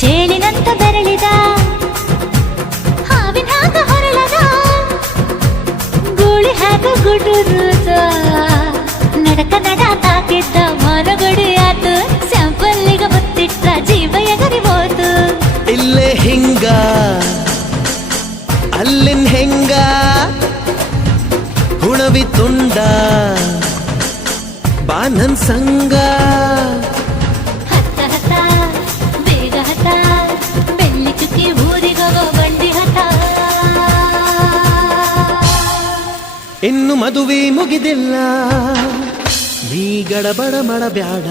ಚೇಳಿನಂತ ಬೆರಳಿದ ಹಾವಿನ ಹಾಗ ಹೊರಳದ ಗೂಳಿ ಹಾಗ ಗುಡುರುದ ನಡಕ ನಡ ತಾಕಿದ್ದ ಮನಗಡಿಯಾತು ಸ್ಯಾಂಪಲ್ಲಿಗ ಮುತ್ತಿಟ್ಟ ಜೀವ ಎಗರಿ ಹೋತು ಇಲ್ಲೇ ಹಿಂಗ ಅಲ್ಲಿನ್ ಹೆಂಗ ಹುಣವಿ ತುಂಡ ಬಾ ನನ್ ಸಂಗ ಹತ್ತ ಹತ್ತ ಬೇಗ ಹತ್ತ ಬೆಳ್ಳಿ ಚುಕ್ಕಿ ಊರಿಗೋಗೋ ಬಂಡಿ ಹತ್ತ ಇನ್ನು ಮದುವೆ ಮುಗಿದಿಲ್ಲ ನೀ ಗಡಬಡ ಮಾಡಬ್ಯಾಡ